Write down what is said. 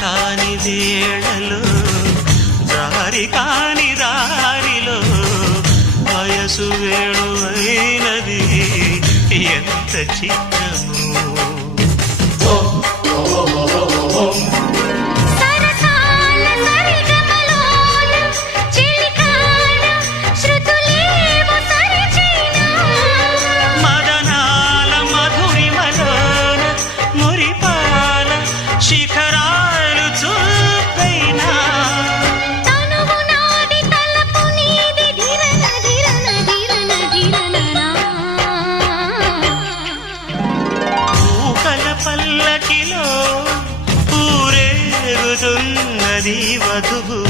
కాని వేళలో దారి కాని దారిలో వయసు వేణువైనది ఎంత చిత్రము. శిఖరాలు చూపైనా పూకల పల్లకిలో ఊరేగుతున్నది వధువు.